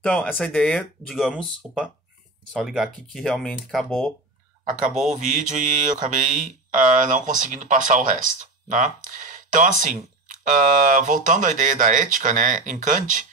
Então, essa ideia, digamos, opa, só ligar aqui que realmente acabou o vídeo e eu acabei não conseguindo passar o resto, tá? Então, assim, voltando à ideia da ética, né, em Kant,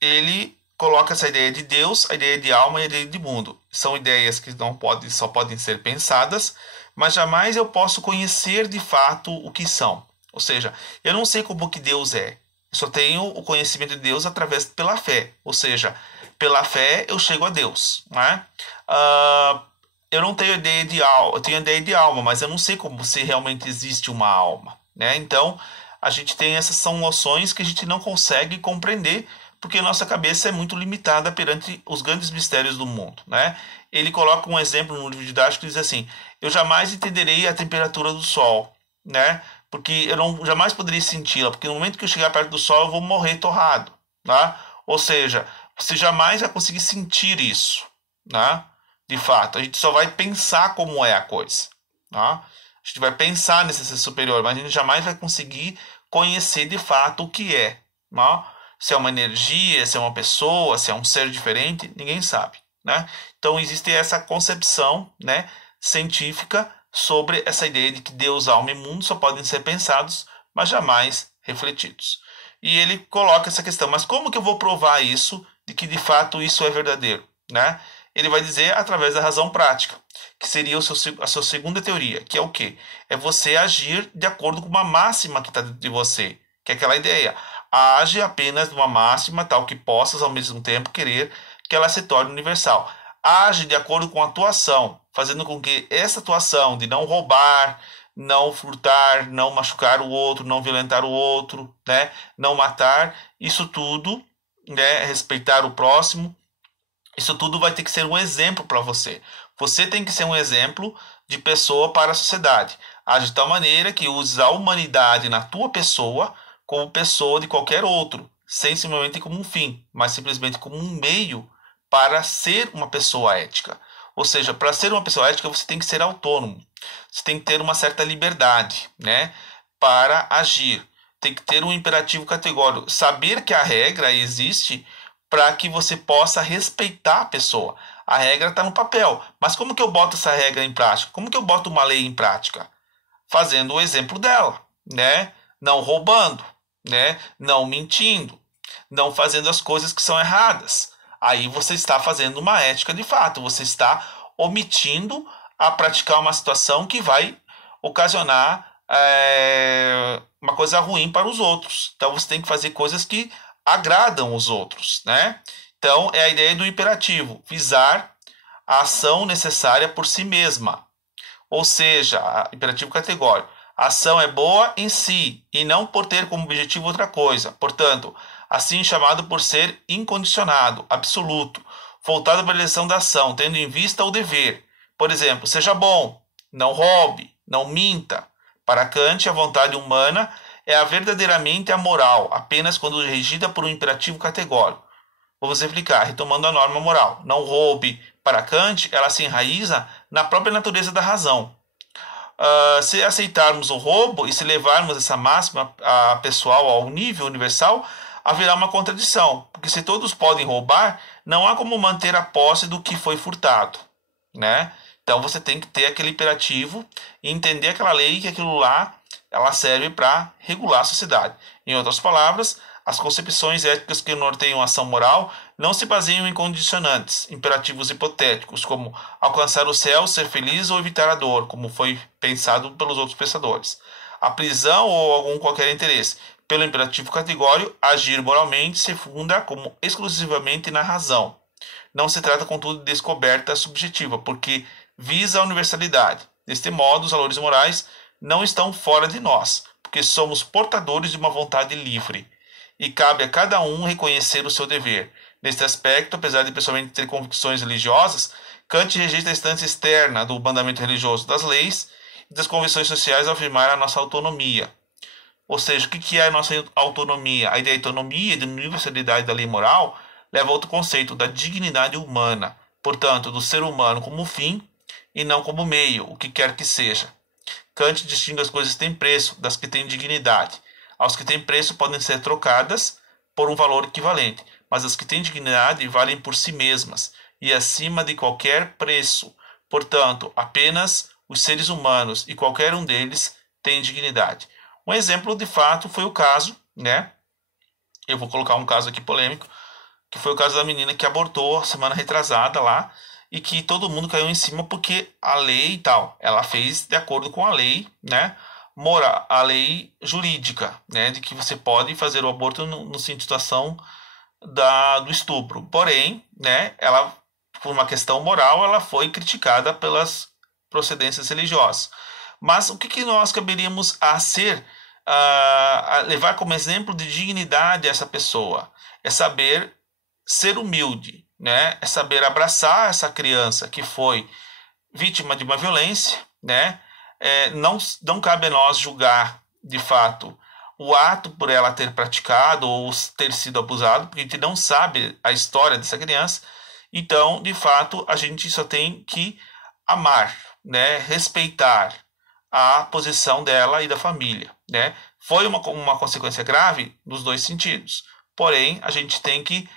ele coloca essa ideia de Deus, a ideia de alma e a ideia de mundo. São ideias que não podem, só podem ser pensadas, mas jamais eu posso conhecer de fato o que são. Ou seja, eu não sei como que Deus é. Eu só tenho o conhecimento de Deus através pela fé. Ou seja, pela fé eu chego a Deus, né? Ah, eu não tenho ideia de alma, eu tenho ideia de alma, mas eu não sei como se realmente existe uma alma, né? Então, a gente tem essas são noções que a gente não consegue compreender porque nossa cabeça é muito limitada perante os grandes mistérios do mundo, né? Ele coloca um exemplo no livro didático que diz assim: eu jamais entenderei a temperatura do Sol, né? Porque eu não jamais poderia senti-la, porque no momento que eu chegar perto do Sol eu vou morrer torrado, tá? Ou seja, você jamais vai conseguir sentir isso, né? De fato, a gente só vai pensar como é a coisa, tá? A gente vai pensar nesse ser superior, mas a gente jamais vai conseguir conhecer de fato o que é, tá? Se é uma energia, se é uma pessoa, se é um ser diferente, ninguém sabe, né? Então existe essa concepção, né, científica sobre essa ideia de que Deus, alma e mundo só podem ser pensados, mas jamais refletidos. E ele coloca essa questão, mas como que eu vou provar isso, de que de fato isso é verdadeiro, né? Ele vai dizer através da razão prática, que seria a sua segunda teoria, que é o quê? É você agir de acordo com uma máxima que está dentro de você, que é aquela ideia: age apenas de uma máxima tal que possas ao mesmo tempo querer que ela se torne universal. Age de acordo com a tua ação, fazendo com que essa tua ação de não roubar, não furtar, não machucar o outro, não violentar o outro, né, não matar, isso tudo, né, respeitar o próximo, isso tudo vai ter que ser um exemplo para você. Você tem que ser um exemplo de pessoa para a sociedade. Age de tal maneira que uses a humanidade na tua pessoa como pessoa de qualquer outro, sem simplesmente como um fim, mas simplesmente como um meio para ser uma pessoa ética. Ou seja, para ser uma pessoa ética, você tem que ser autônomo. Você tem que ter uma certa liberdade, né, para agir. Tem que ter um imperativo categórico, saber que a regra existe para que você possa respeitar a pessoa. A regra está no papel, mas como que eu boto essa regra em prática? Como que eu boto uma lei em prática? Fazendo o exemplo dela, né? Não roubando, né? Não mentindo, não fazendo as coisas que são erradas. Aí você está fazendo uma ética de fato, você está omitindo a praticar uma situação que vai ocasionar uma coisa ruim para os outros. Então você tem que fazer coisas que agradam os outros, né? Então é a ideia do imperativo, visar a ação necessária por si mesma. Ou seja, imperativo categórico. A ação é boa em si e não por ter como objetivo outra coisa. Portanto, assim chamado por ser incondicionado, absoluto, voltado para a direção da ação, tendo em vista o dever. Por exemplo, seja bom, não roube, não minta. Para Kant, a vontade humana é a verdadeiramente a moral, apenas quando regida por um imperativo categórico. Vamos explicar, retomando a norma moral. Não roube. Para Kant, ela se enraiza na própria natureza da razão. Se aceitarmos o roubo e se levarmos essa máxima pessoal ao nível universal, haverá uma contradição, porque se todos podem roubar, não há como manter a posse do que foi furtado, né? Então você tem que ter aquele imperativo e entender aquela lei que aquilo lá ela serve para regular a sociedade. Em outras palavras, as concepções éticas que norteiam a ação moral não se baseiam em condicionantes, imperativos hipotéticos, como alcançar o céu, ser feliz ou evitar a dor, como foi pensado pelos outros pensadores. A prisão ou algum qualquer interesse. Pelo imperativo categórico, agir moralmente se funda como exclusivamente na razão. Não se trata, contudo, de descoberta subjetiva, porque visa a universalidade. Deste modo, os valores morais não estão fora de nós, porque somos portadores de uma vontade livre. E cabe a cada um reconhecer o seu dever. Neste aspecto, apesar de pessoalmente ter convicções religiosas, Kant rejeita a instância externa do mandamento religioso das leis e das convenções sociais ao afirmar a nossa autonomia. Ou seja, o que é a nossa autonomia? A ideia de autonomia e de universalidade da lei moral leva a outro conceito, da dignidade humana. Portanto, do ser humano como fim e não como meio, o que quer que seja. Kant distingue as coisas que têm preço das que têm dignidade. As que têm preço podem ser trocadas por um valor equivalente, mas as que têm dignidade valem por si mesmas e acima de qualquer preço. Portanto, apenas os seres humanos e qualquer um deles tem dignidade. Um exemplo de fato foi o caso, né? Eu vou colocar um caso aqui polêmico, que foi o caso da menina que abortou semana retrasada lá e que todo mundo caiu em cima porque a lei e tal, ela fez de acordo com a lei, né? Moral, a lei jurídica, né? De que você pode fazer o aborto no situação do estupro. Porém, né? Ela, por uma questão moral, ela foi criticada pelas procedências religiosas. Mas o que nós caberíamos a ser, a levar como exemplo de dignidade essa pessoa? É saber ser humilde, né? É saber abraçar essa criança que foi vítima de uma violência, né? Não cabe a nós julgar, de fato, o ato por ela ter praticado ou ter sido abusado, porque a gente não sabe a história dessa criança. Então, de fato, a gente só tem que amar, né? Respeitar a posição dela e da família, né? Foi uma consequência grave nos dois sentidos. Porém, a gente tem que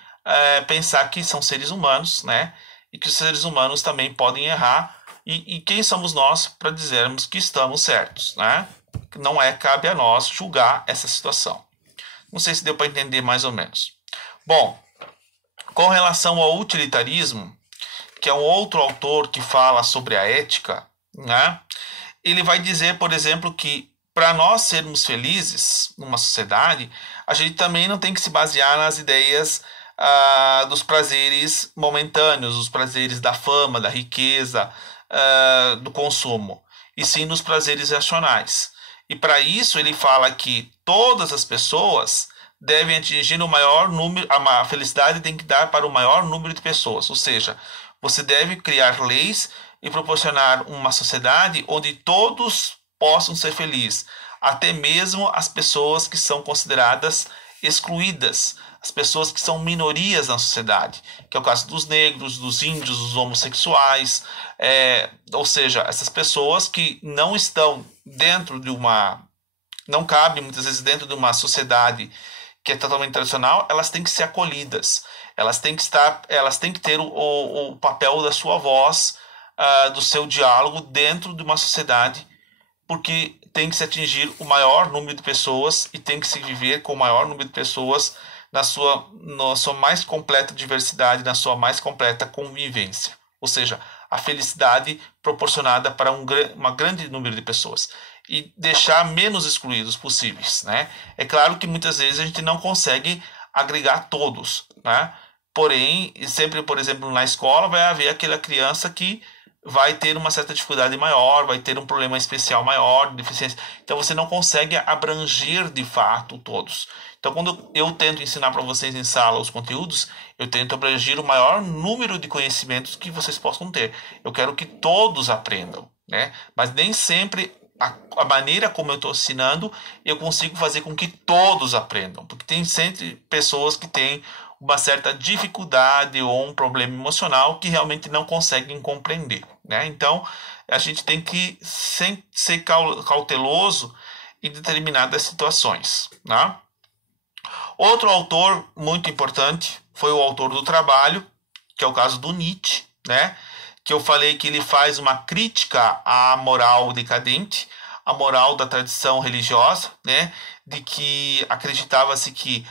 pensar que são seres humanos, né? E que os seres humanos também podem errar. E quem somos nós para dizermos que estamos certos, né? Não cabe a nós julgar essa situação. Não sei se deu para entender mais ou menos. Bom, com relação ao utilitarismo, que é um outro autor que fala sobre a ética, né? Ele vai dizer, por exemplo, que para nós sermos felizes numa sociedade, a gente também não tem que se basear nas ideias dos prazeres momentâneos, os prazeres da fama, da riqueza, do consumo, e sim nos prazeres racionais. E para isso ele fala que todas as pessoas devem atingir o maior número, a felicidade tem que dar para o maior número de pessoas, ou seja, você deve criar leis e proporcionar uma sociedade onde todos possam ser felizes, até mesmo as pessoas que são consideradas excluídas, as pessoas que são minorias na sociedade, que é o caso dos negros, dos índios, dos homossexuais, ou seja, essas pessoas que não estão dentro de não cabem muitas vezes dentro de uma sociedade que é totalmente tradicional, elas têm que ser acolhidas, elas têm que ter o papel da sua voz, do seu diálogo dentro de uma sociedade, porque tem que se atingir o maior número de pessoas e tem que se viver com o maior número de pessoas na sua mais completa diversidade, na sua mais completa convivência. Ou seja, a felicidade proporcionada para um grande número de pessoas. E deixar menos excluídos possíveis, né? É claro que muitas vezes a gente não consegue agregar todos, né? Porém, sempre, por exemplo, na escola vai haver aquela criança que vai ter uma certa dificuldade maior, vai ter um problema especial maior, deficiência. Então você não consegue abranger de fato todos. Então quando eu tento ensinar para vocês em sala os conteúdos, eu tento abranger o maior número de conhecimentos que vocês possam ter. Eu quero que todos aprendam, né? Mas nem sempre a maneira como eu estou ensinando, eu consigo fazer com que todos aprendam. Porque tem sempre pessoas que têm uma certa dificuldade ou um problema emocional que realmente não conseguem compreender, né? Então, a gente tem que ser cauteloso em determinadas situações, né? Outro autor muito importante foi o autor do Trabalho, que é o caso do Nietzsche, né? Que eu falei que ele faz uma crítica à moral decadente, à moral da tradição religiosa, né? De que acreditava-se que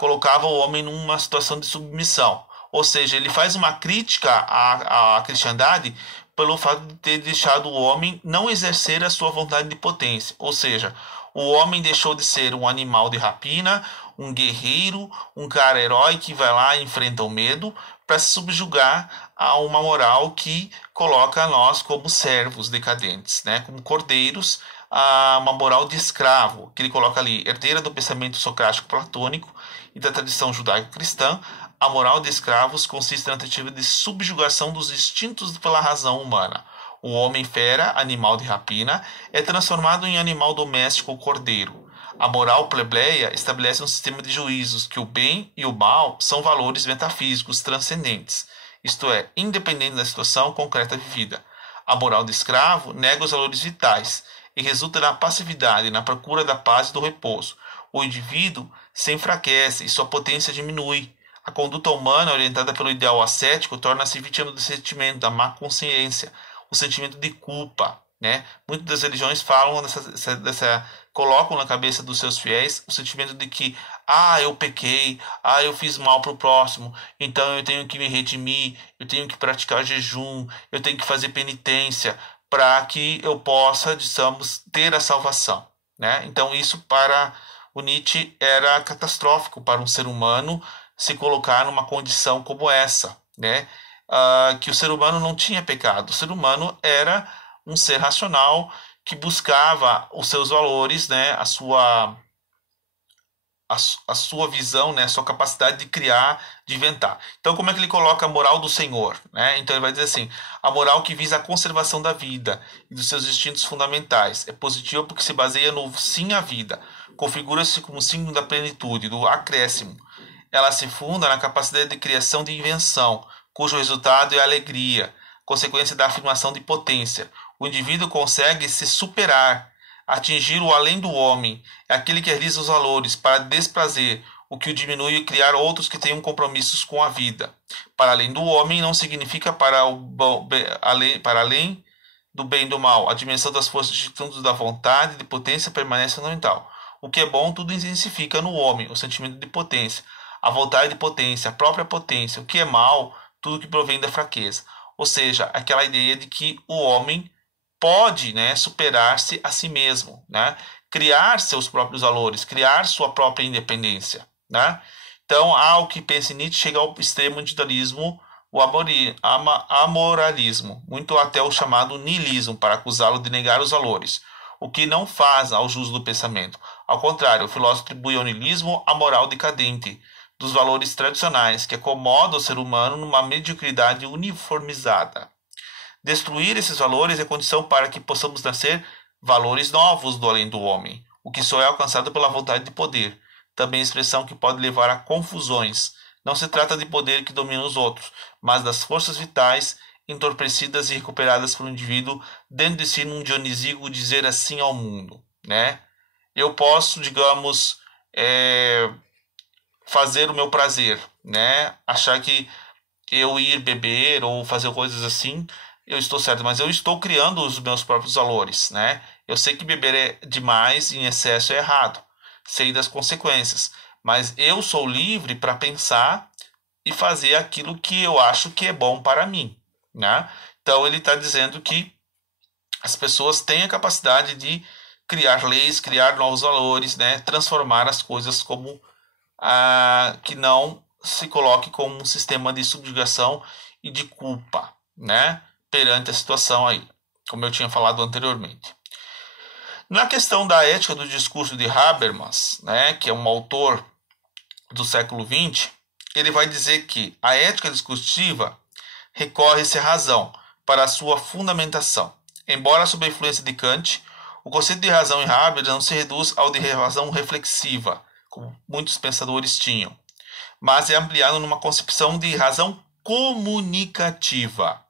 colocava o homem numa situação de submissão. Ou seja, ele faz uma crítica à cristandade pelo fato de ter deixado o homem não exercer a sua vontade de potência. Ou seja, o homem deixou de ser um animal de rapina, um guerreiro, um cara herói que vai lá e enfrenta o medo para se subjugar a uma moral que coloca nós como servos decadentes, né? Como cordeiros, a uma moral de escravo, que ele coloca ali, herdeira do pensamento socrático platônico e da tradição judaico-cristã. A moral de escravos consiste na tentativa de subjugação dos instintos pela razão humana. O homem fera, animal de rapina, é transformado em animal doméstico ou cordeiro. A moral plebeia estabelece um sistema de juízos que o bem e o mal são valores metafísicos transcendentes, isto é, independente da situação concreta vivida. A moral de escravo nega os valores vitais e resulta na passividade, na procura da paz e do repouso. O indivíduo se enfraquece e sua potência diminui. A conduta humana, orientada pelo ideal ascético, torna-se vítima do sentimento da má consciência, o sentimento de culpa, né? Muitas das religiões falam colocam na cabeça dos seus fiéis o sentimento de que, eu pequei, eu fiz mal para o próximo, então eu tenho que me redimir, eu tenho que praticar jejum, eu tenho que fazer penitência para que eu possa, digamos, ter a salvação, né? Então isso para o Nietzsche era catastrófico para um ser humano se colocar numa condição como essa, né? Que o ser humano não tinha pecado, o ser humano era um ser racional que buscava os seus valores, né? A sua visão, né? A sua capacidade de criar, de inventar. Então, como é que ele coloca a moral do Senhor, né? Então, ele vai dizer assim: a moral que visa a conservação da vida e dos seus instintos fundamentais é positiva porque se baseia no sim à vida, configura-se como símbolo da plenitude, do acréscimo. Ela se funda na capacidade de criação de invenção, cujo resultado é a alegria, consequência da afirmação de potência. O indivíduo consegue se superar, atingir o além do homem, é aquele que realiza os valores para desprazer o que o diminui e criar outros que tenham compromissos com a vida. Para além do homem não significa para além do bem e do mal. A dimensão das forças distintas da vontade e de potência permanece fundamental. O que é bom tudo intensifica no homem, o sentimento de potência, a vontade de potência, a própria potência. O que é mal, tudo que provém da fraqueza. Ou seja, aquela ideia de que o homem pode, né, superar-se a si mesmo, né, criar seus próprios valores, criar sua própria independência, né? Então, o que pensa em Nietzsche chega ao extremo individualismo, o amoralismo, muito até o chamado niilismo, para acusá-lo de negar os valores, o que não faz ao jus do pensamento. Ao contrário, o filósofo atribui ao niilismo a moral decadente dos valores tradicionais, que acomoda o ser humano numa mediocridade uniformizada. Destruir esses valores é condição para que possamos nascer valores novos do além do homem, o que só é alcançado pela vontade de poder, também expressão que pode levar a confusões. Não se trata de poder que domina os outros, mas das forças vitais entorpecidas e recuperadas pelo indivíduo dentro de si num dionisíaco dizer assim ao mundo, né? Eu posso, digamos, fazer o meu prazer, né? Achar que eu ir beber ou fazer coisas assim, eu estou certo, mas eu estou criando os meus próprios valores, né? Eu sei que beber demais em excesso é errado, sei das consequências, mas eu sou livre para pensar e fazer aquilo que eu acho que é bom para mim, né? Então ele está dizendo que as pessoas têm a capacidade de criar leis, criar novos valores, né? Transformar as coisas como que não se coloque como um sistema de subjugação e de culpa, né? Perante a situação aí, como eu tinha falado anteriormente. Na questão da ética do discurso de Habermas, né, que é um autor do século XX, ele vai dizer que a ética discursiva recorre-se à razão para a sua fundamentação. Embora sob a influência de Kant, o conceito de razão em Habermas não se reduz ao de razão reflexiva, como muitos pensadores tinham, mas é ampliado numa concepção de razão comunicativa.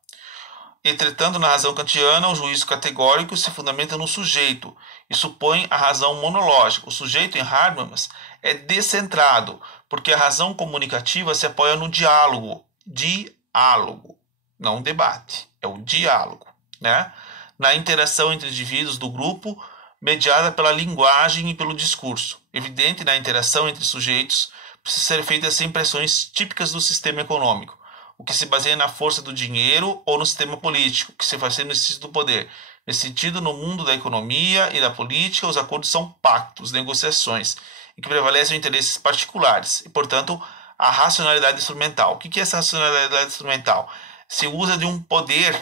Entretanto, na razão kantiana, o juízo categórico se fundamenta no sujeito e supõe a razão monológica. O sujeito em Habermas é descentrado, porque a razão comunicativa se apoia no diálogo. Diálogo, não debate, é o diálogo, né? Na interação entre indivíduos do grupo, mediada pela linguagem e pelo discurso. Evidente, na interação entre sujeitos, precisa ser feita sem pressões típicas do sistema econômico, o que se baseia na força do dinheiro ou no sistema político, que se faz no exercício do poder. Nesse sentido, no mundo da economia e da política, os acordos são pactos, negociações, em que prevalecem interesses particulares e, portanto, a racionalidade instrumental. O que é essa racionalidade instrumental? Se usa de um poder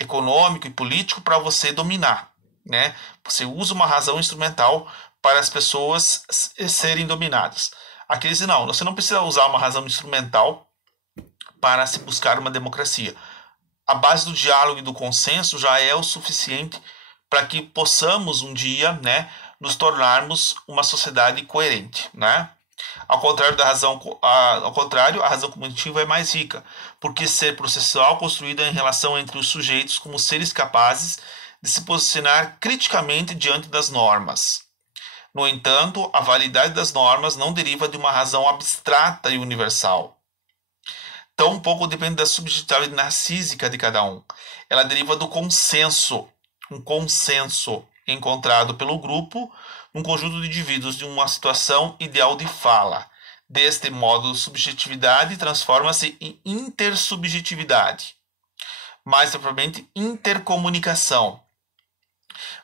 econômico e político para você dominar, né? Você usa uma razão instrumental para as pessoas serem dominadas. Aqui dizem, não, você não precisa usar uma razão instrumental para se buscar uma democracia. A base do diálogo e do consenso já é o suficiente para que possamos um dia, né, nos tornarmos uma sociedade coerente, né? Ao contrário, a razão comunicativa é mais rica, porque ser processual construída em relação entre os sujeitos como seres capazes de se posicionar criticamente diante das normas. No entanto, a validade das normas não deriva de uma razão abstrata e universal, Então, um pouco depende da subjetividade narcísica de cada um. Ela deriva do consenso, um consenso encontrado pelo grupo, um conjunto de indivíduos de uma situação ideal de fala. Deste modo, subjetividade transforma-se em intersubjetividade, mais propriamente intercomunicação.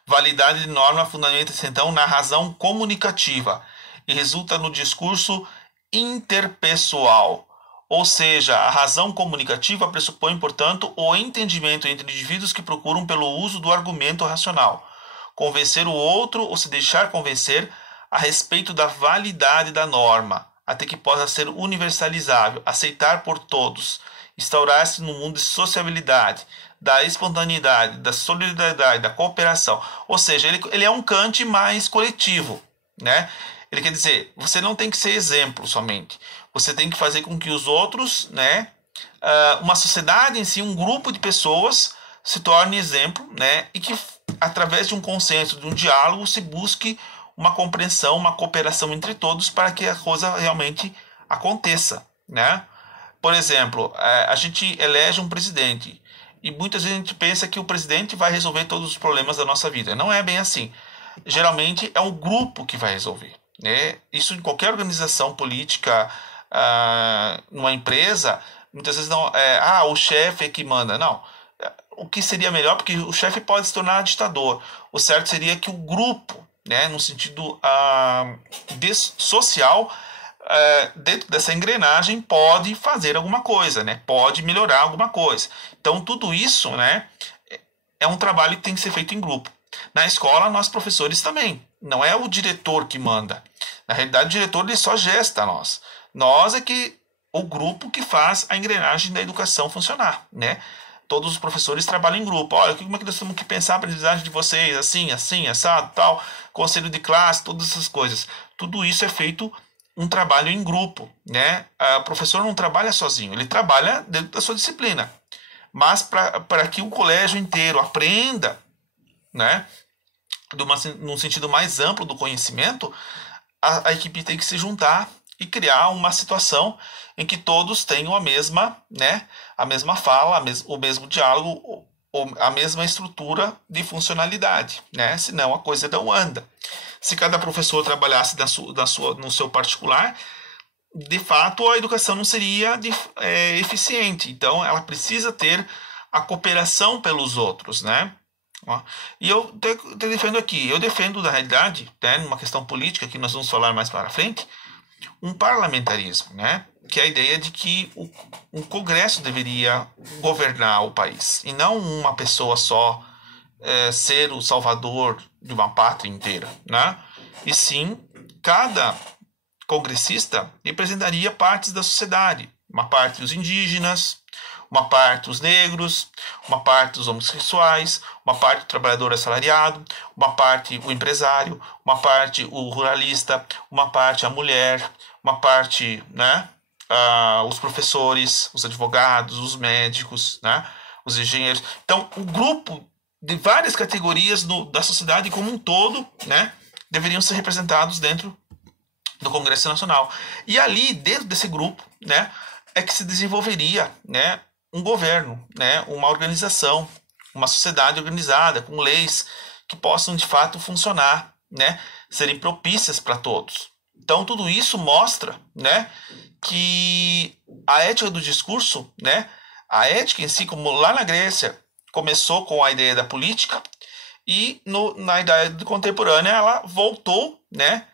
Validade de norma fundamenta-se então na razão comunicativa e resulta no discurso interpessoal. Ou seja, a razão comunicativa pressupõe, portanto, o entendimento entre indivíduos que procuram pelo uso do argumento racional, convencer o outro ou se deixar convencer a respeito da validade da norma, até que possa ser universalizável, aceitar por todos, instaurar-se no mundo de sociabilidade, da espontaneidade, da solidariedade, da cooperação. Ou seja, ele é um Kant mais coletivo, né? Ele quer dizer, você não tem que ser exemplo somente. Você tem que fazer com que os outros, né, uma sociedade em si, um grupo de pessoas, se torne exemplo, né, e que através de um consenso, de um diálogo, se busque uma compreensão, uma cooperação entre todos para que a coisa realmente aconteça, né? Por exemplo, a gente elege um presidente e muitas vezes a gente pensa que o presidente vai resolver todos os problemas da nossa vida. Não é bem assim. Geralmente é um grupo que vai resolver, né? Isso em qualquer organização política, numa empresa, muitas vezes não o chefe é que manda. Não. O que seria melhor, porque o chefe pode se tornar ditador. O certo seria que o grupo, né, no sentido social, dentro dessa engrenagem pode fazer alguma coisa, né? Pode melhorar alguma coisa. Então tudo isso, né, é um trabalho que tem que ser feito em grupo. Na escola, nós professores também. Não é o diretor que manda. Na realidade, o diretor ele só gesta nós. Nós é que o grupo que faz a engrenagem da educação funcionar, né? Todos os professores trabalham em grupo. Olha, como é que nós temos que pensar a aprendizagem de vocês, assim, assado, tal, conselho de classe, todas essas coisas. Tudo isso é feito um trabalho em grupo, né? O professor não trabalha sozinho, ele trabalha dentro da sua disciplina. Mas para que o colégio inteiro aprenda, né, num sentido mais amplo do conhecimento, a equipe tem que se juntar e criar uma situação em que todos tenham a mesma, né, a mesma fala, o mesmo diálogo, a mesma estrutura de funcionalidade, né? Senão a coisa não anda. Se cada professor trabalhasse no seu particular, de fato a educação não seria eficiente. Então ela precisa ter a cooperação pelos outros, né? E eu defendo aqui, eu defendo na realidade, né, numa questão política que nós vamos falar mais para frente, um parlamentarismo, né? Que é a ideia de que o Congresso deveria governar o país e não uma pessoa só ser o salvador de uma pátria inteira, né? E sim, cada congressista representaria partes da sociedade, uma parte os indígenas, uma parte os negros, uma parte os homossexuais, uma parte o trabalhador assalariado, uma parte o empresário, uma parte o ruralista, uma parte a mulher, uma parte, né, os professores, os advogados, os médicos, né, os engenheiros. Então, o grupo de várias categorias da sociedade como um todo, né, deveriam ser representados dentro do Congresso Nacional. E ali, dentro desse grupo, né, é que se desenvolveria, né, um governo, né, uma organização, uma sociedade organizada, com leis que possam de fato funcionar, né, serem propícias para todos. Então tudo isso mostra, né, que a ética do discurso, né, a ética em si, como lá na Grécia começou com a ideia da política e na idade contemporânea ela voltou, né,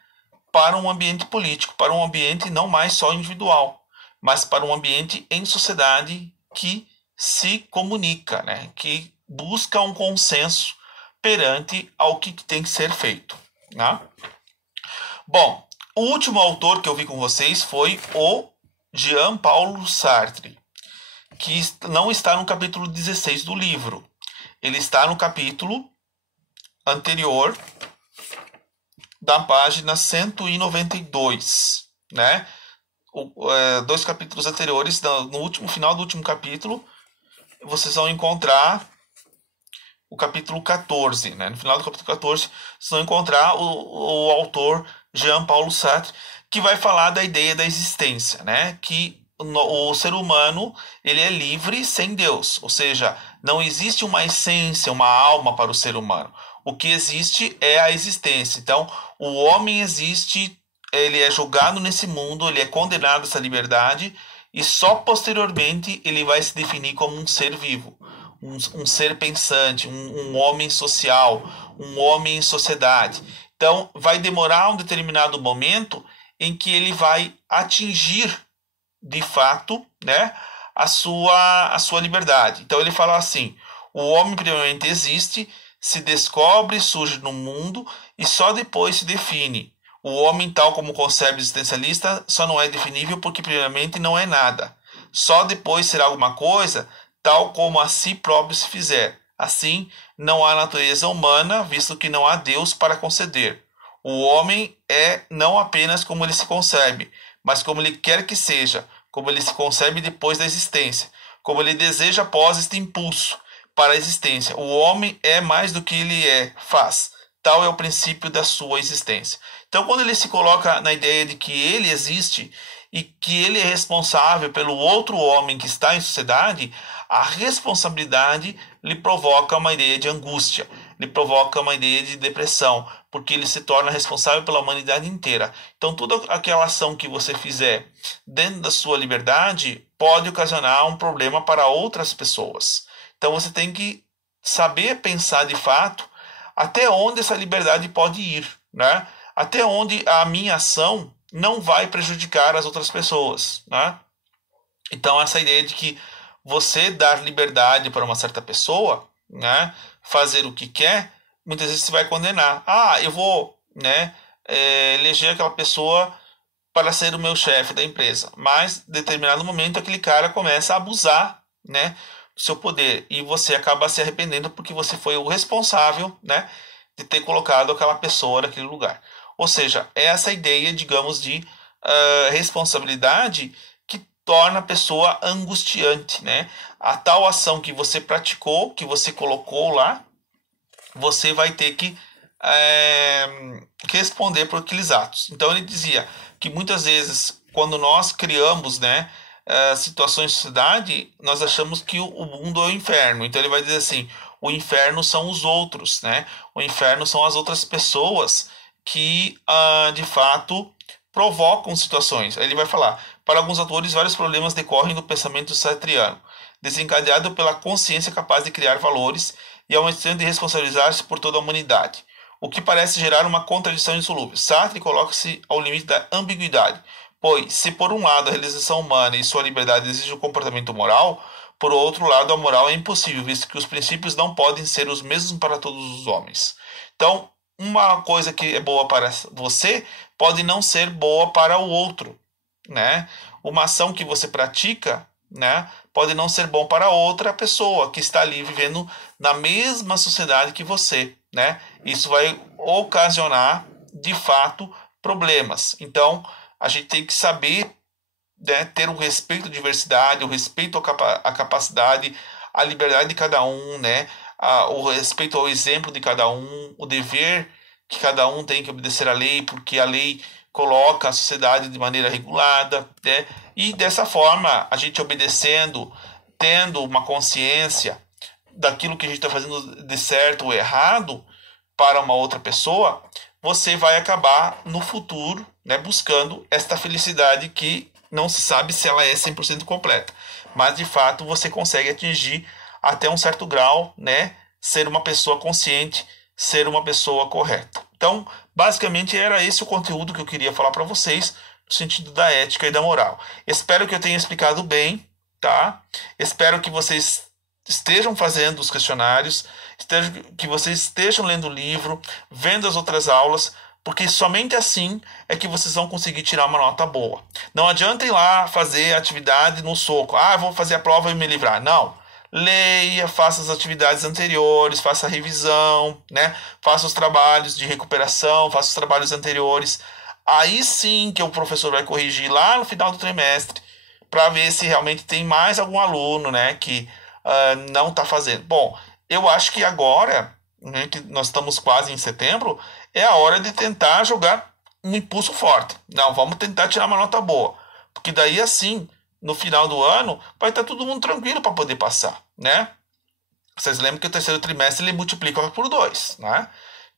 para um ambiente político, para um ambiente não mais só individual, mas para um ambiente em sociedade que se comunica, né? Que busca um consenso perante ao que tem que ser feito, né? Bom, o último autor que eu vi com vocês foi o Jean-Paul Sartre, que não está no capítulo 16 do livro. Ele está no capítulo anterior da página 192, né? Dois capítulos anteriores, no final do último capítulo, vocês vão encontrar o capítulo 14, né? No final do capítulo 14, vocês vão encontrar o autor Jean-Paul Sartre, que vai falar da ideia da existência, né? Que o ser humano ele é livre sem Deus, ou seja, não existe uma essência, uma alma para o ser humano. O que existe é a existência. Então, o homem existe, ele é julgado nesse mundo, ele é condenado a essa liberdade e só posteriormente ele vai se definir como um ser vivo, um ser pensante, um homem social, um homem em sociedade. Então, vai demorar um determinado momento em que ele vai atingir de fato, né, a sua liberdade. Então ele fala assim: o homem primeiramente existe, se descobre, surge no mundo e só depois se define. O homem, tal como concebe o existencialista, só não é definível porque primeiramente não é nada. Só depois será alguma coisa, tal como a si próprio se fizer. Assim, não há natureza humana, visto que não há Deus para conceder. O homem é não apenas como ele se concebe, mas como ele quer que seja, como ele se concebe depois da existência, como ele deseja após este impulso para a existência. O homem é mais do que ele faz. Tal é o princípio da sua existência. Então, quando ele se coloca na ideia de que ele existe e que ele é responsável pelo outro homem que está em sociedade, a responsabilidade lhe provoca uma ideia de angústia, lhe provoca uma ideia de depressão, porque ele se torna responsável pela humanidade inteira. Então, toda aquela ação que você fizer dentro da sua liberdade pode ocasionar um problema para outras pessoas. Então, você tem que saber pensar de fato até onde essa liberdade pode ir, né? Até onde a minha ação não vai prejudicar as outras pessoas, né? Então, essa ideia de que você dar liberdade para uma certa pessoa, né, fazer o que quer, muitas vezes você vai condenar. Ah, eu vou, né, eleger aquela pessoa para ser o meu chefe da empresa. Mas, em determinado momento, aquele cara começa a abusar, né, do seu poder. E você acaba se arrependendo porque você foi o responsável, né, de ter colocado aquela pessoa naquele lugar. Ou seja, é essa ideia, digamos, de responsabilidade que torna a pessoa angustiante, né? A tal ação que você praticou, que você colocou lá, você vai ter que responder por aqueles atos. Então ele dizia que muitas vezes, quando nós criamos, né, situações de sociedade, nós achamos que o mundo é o inferno. Então ele vai dizer assim: o inferno são os outros, né? O inferno são as outras pessoas que, de fato, provocam situações. Aí ele vai falar: para alguns autores, vários problemas decorrem do pensamento sartriano, desencadeado pela consciência capaz de criar valores e ao mesmo tempo de responsabilizar-se por toda a humanidade, o que parece gerar uma contradição insolúvel. Sartre coloca-se ao limite da ambiguidade, pois, se por um lado a realização humana e sua liberdade exigem o comportamento moral, por outro lado a moral é impossível, visto que os princípios não podem ser os mesmos para todos os homens. Então, uma coisa que é boa para você pode não ser boa para o outro, né? Uma ação que você pratica, né, pode não ser bom para outra pessoa que está ali vivendo na mesma sociedade que você, né? Isso vai ocasionar, de fato, problemas. Então, a gente tem que saber, né, ter o respeito à diversidade, o respeito à capacidade, à liberdade de cada um, né? O respeito ao exemplo de cada um, o dever que cada um tem que obedecer à lei, porque a lei coloca a sociedade de maneira regulada, né? E dessa forma, a gente obedecendo, tendo uma consciência daquilo que a gente está fazendo de certo ou errado para uma outra pessoa, você vai acabar no futuro, né, buscando esta felicidade que não se sabe se ela é 100% completa. Mas, de fato, você consegue atingir até um certo grau, né, ser uma pessoa consciente, ser uma pessoa correta. Então, basicamente, era esse o conteúdo que eu queria falar para vocês, no sentido da ética e da moral. Espero que eu tenha explicado bem, tá? Espero que vocês estejam fazendo os questionários, que vocês estejam lendo o livro, vendo as outras aulas, porque somente assim é que vocês vão conseguir tirar uma nota boa. Não adianta ir lá fazer atividade no soco. Ah, vou fazer a prova e me livrar. Não. Leia, faça as atividades anteriores, faça a revisão, né? Faça os trabalhos de recuperação, faça os trabalhos anteriores. Aí sim que o professor vai corrigir lá no final do trimestre para ver se realmente tem mais algum aluno, né, que não está fazendo. Bom, eu acho que agora, né, que nós estamos quase em setembro, é a hora de tentar jogar um impulso forte. Não, vamos tentar tirar uma nota boa, porque daí assim no final do ano, vai estar todo mundo tranquilo para poder passar, né? Vocês lembram que o terceiro trimestre ele multiplica por 2, né?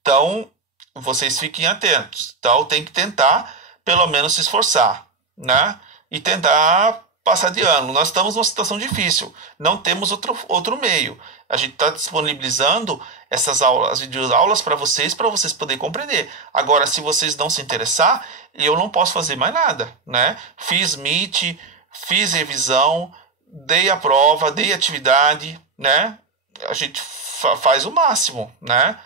Então, vocês fiquem atentos. Então, tem que tentar, pelo menos, se esforçar, né? E tentar passar de ano. Nós estamos numa situação difícil. Não temos outro meio. A gente está disponibilizando essas aulas, as videoaulas para vocês poderem compreender. Agora, se vocês não se interessar, eu não posso fazer mais nada, né? Fiz Meet, fiz revisão, dei a prova, dei atividade, né? A gente faz o máximo, né?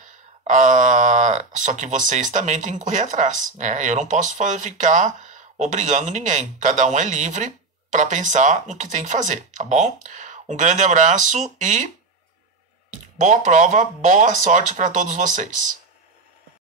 Só que vocês também têm que correr atrás, né? Eu não posso ficar obrigando ninguém. Cada um é livre para pensar no que tem que fazer, tá bom? Um grande abraço e boa prova, boa sorte para todos vocês.